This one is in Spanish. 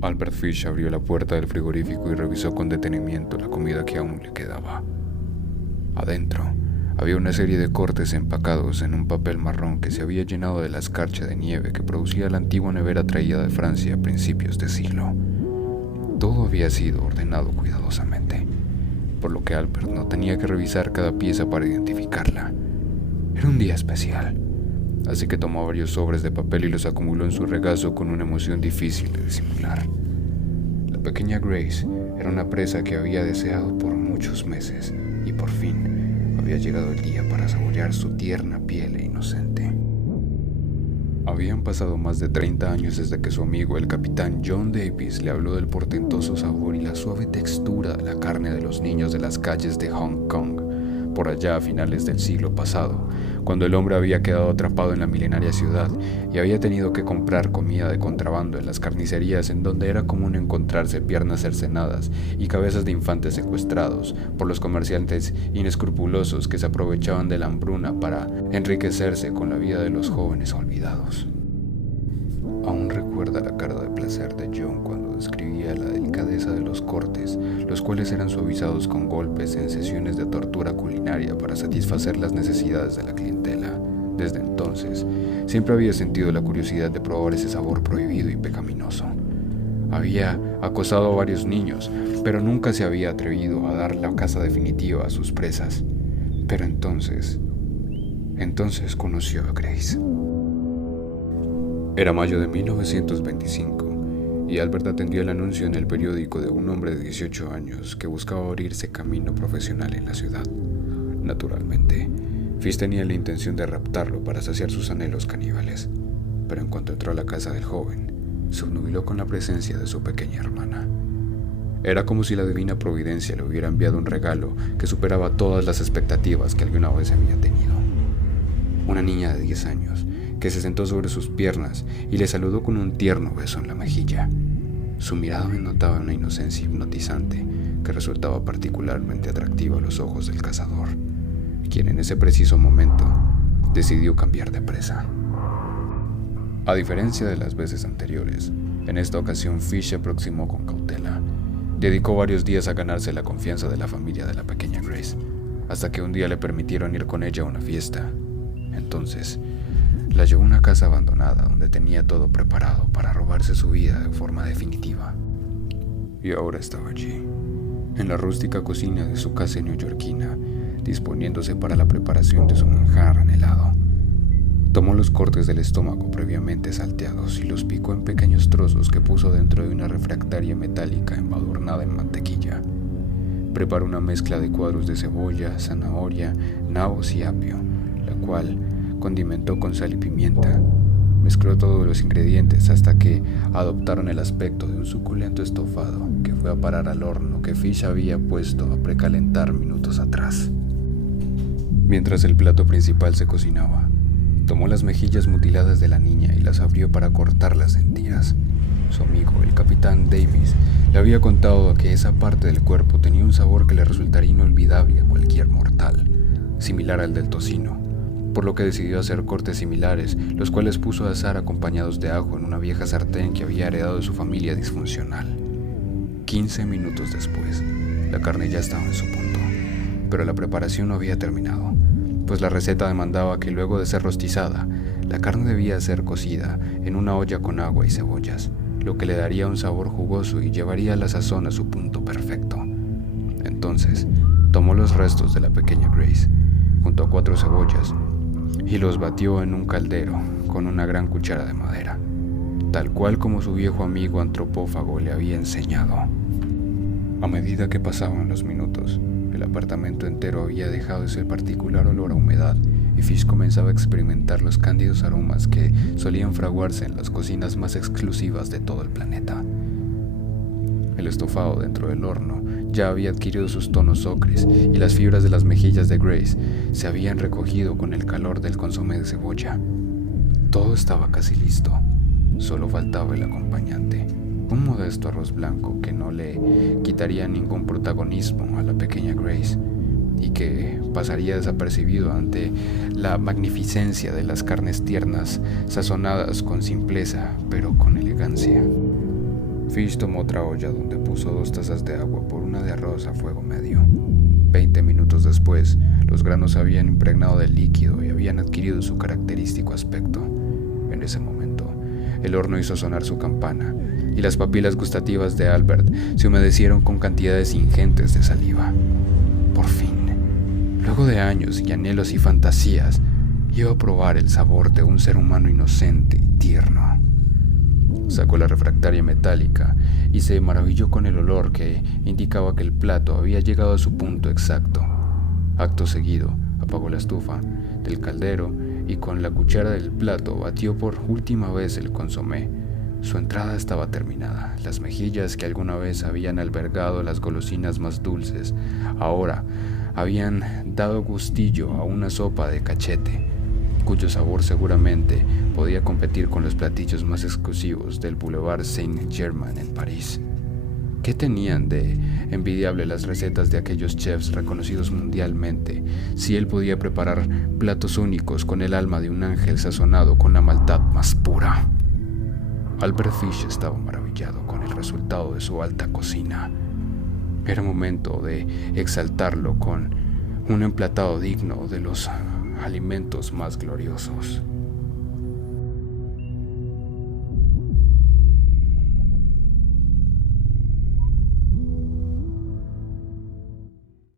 Albert Fish abrió la puerta del frigorífico y revisó con detenimiento la comida que aún le quedaba. Adentro había una serie de cortes empacados en un papel marrón que se había llenado de la escarcha de nieve que producía la antigua nevera traída de Francia a principios de siglo. Todo había sido ordenado cuidadosamente, por lo que Albert no tenía que revisar cada pieza para identificarla. Era un día especial, así que tomó varios sobres de papel y los acumuló en su regazo con una emoción difícil de disimular. La pequeña Grace era una presa que había deseado por muchos meses y por fin había llegado el día para saborear su tierna piel e inocente. Habían pasado más de 30 años desde que su amigo, el capitán John Davis, le habló del portentoso sabor y la suave textura de la carne de los niños de las calles de Hong Kong, por allá a finales del siglo pasado, cuando el hombre había quedado atrapado en la milenaria ciudad y había tenido que comprar comida de contrabando en las carnicerías en donde era común encontrarse piernas cercenadas y cabezas de infantes secuestrados por los comerciantes inescrupulosos que se aprovechaban de la hambruna para enriquecerse con la vida de los jóvenes olvidados. Aún recuerda la cara de placer de John cuando describía la delicadeza de los cortes, los cuales eran suavizados con golpes en sesiones de tortura culinaria para satisfacer las necesidades de la clientela. Desde entonces, siempre había sentido la curiosidad de probar ese sabor prohibido y pecaminoso. Había acosado a varios niños, pero nunca se había atrevido a dar la caza definitiva a sus presas. Pero entonces conoció a Grace. Era mayo de 1925 y Albert atendió el anuncio en el periódico de un hombre de 18 años que buscaba abrirse camino profesional en la ciudad. Naturalmente, Fish tenía la intención de raptarlo para saciar sus anhelos caníbales, pero en cuanto entró a la casa del joven, se obnubiló con la presencia de su pequeña hermana. Era como si la divina providencia le hubiera enviado un regalo que superaba todas las expectativas que alguna vez había tenido. Una niña de 10 años que se sentó sobre sus piernas y le saludó con un tierno beso en la mejilla. Su mirada denotaba una inocencia hipnotizante que resultaba particularmente atractiva a los ojos del cazador, quien en ese preciso momento decidió cambiar de presa. A diferencia de las veces anteriores, en esta ocasión Fish se aproximó con cautela. Dedicó varios días a ganarse la confianza de la familia de la pequeña Grace, hasta que un día le permitieron ir con ella a una fiesta. Entonces, la llevó a una casa abandonada donde tenía todo preparado para robarse su vida de forma definitiva. Y ahora estaba allí, en la rústica cocina de su casa neoyorquina, disponiéndose para la preparación de su manjar anhelado. Tomó los cortes del estómago previamente salteados y los picó en pequeños trozos que puso dentro de una refractaria metálica embadurnada en mantequilla. Preparó una mezcla de cuadros de cebolla, zanahoria, nabos y apio, la cual condimentó con sal y pimienta. Mezcló todos los ingredientes hasta que adoptaron el aspecto de un suculento estofado que fue a parar al horno que Fish había puesto a precalentar minutos atrás. Mientras el plato principal se cocinaba, tomó las mejillas mutiladas de la niña y las abrió para cortarlas en tiras. Su amigo, el capitán Davis, le había contado que esa parte del cuerpo tenía un sabor que le resultaría inolvidable a cualquier mortal, similar al del tocino, por lo que decidió hacer cortes similares, los cuales puso a asar acompañados de ajo en una vieja sartén que había heredado de su familia disfuncional. 15 minutos después, la carne ya estaba en su punto, pero la preparación no había terminado, pues la receta demandaba que luego de ser rostizada, la carne debía ser cocida en una olla con agua y cebollas, lo que le daría un sabor jugoso y llevaría la sazón a su punto perfecto. Entonces, tomó los restos de la pequeña Grace, junto a 4 cebollas, y los batió en un caldero con una gran cuchara de madera, tal cual como su viejo amigo antropófago le había enseñado. A medida que pasaban los minutos, el apartamento entero había dejado ese particular olor a humedad y Fish comenzaba a experimentar los cándidos aromas que solían fraguarse en las cocinas más exclusivas de todo el planeta. El estofado dentro del horno ya había adquirido sus tonos ocres y las fibras de las mejillas de Grace se habían recogido con el calor del consomé de cebolla. Todo estaba casi listo, solo faltaba el acompañante, un modesto arroz blanco que no le quitaría ningún protagonismo a la pequeña Grace y que pasaría desapercibido ante la magnificencia de las carnes tiernas sazonadas con simpleza pero con elegancia. Fish tomó otra olla donde puso 2 tazas de agua por una de arroz a fuego medio. 20 minutos después, los granos se habían impregnado del líquido y habían adquirido su característico aspecto. En ese momento, el horno hizo sonar su campana y las papilas gustativas de Albert se humedecieron con cantidades ingentes de saliva. Por fin, luego de años y anhelos y fantasías, iba a probar el sabor de un ser humano inocente y tierno. Sacó la refractaria metálica y se maravilló con el olor que indicaba que el plato había llegado a su punto exacto. Acto seguido, apagó la estufa del caldero y con la cuchara del plato batió por última vez el consomé. Su entrada estaba terminada. Las mejillas que alguna vez habían albergado las golosinas más dulces, ahora habían dado gustillo a una sopa de cachete, cuyo sabor seguramente podía competir con los platillos más exclusivos del Boulevard Saint-Germain en París. ¿Qué tenían de envidiable las recetas de aquellos chefs reconocidos mundialmente si él podía preparar platos únicos con el alma de un ángel sazonado con la maldad más pura? Albert Fish estaba maravillado con el resultado de su alta cocina. Era momento de exaltarlo con un emplatado digno de los alimentos más gloriosos.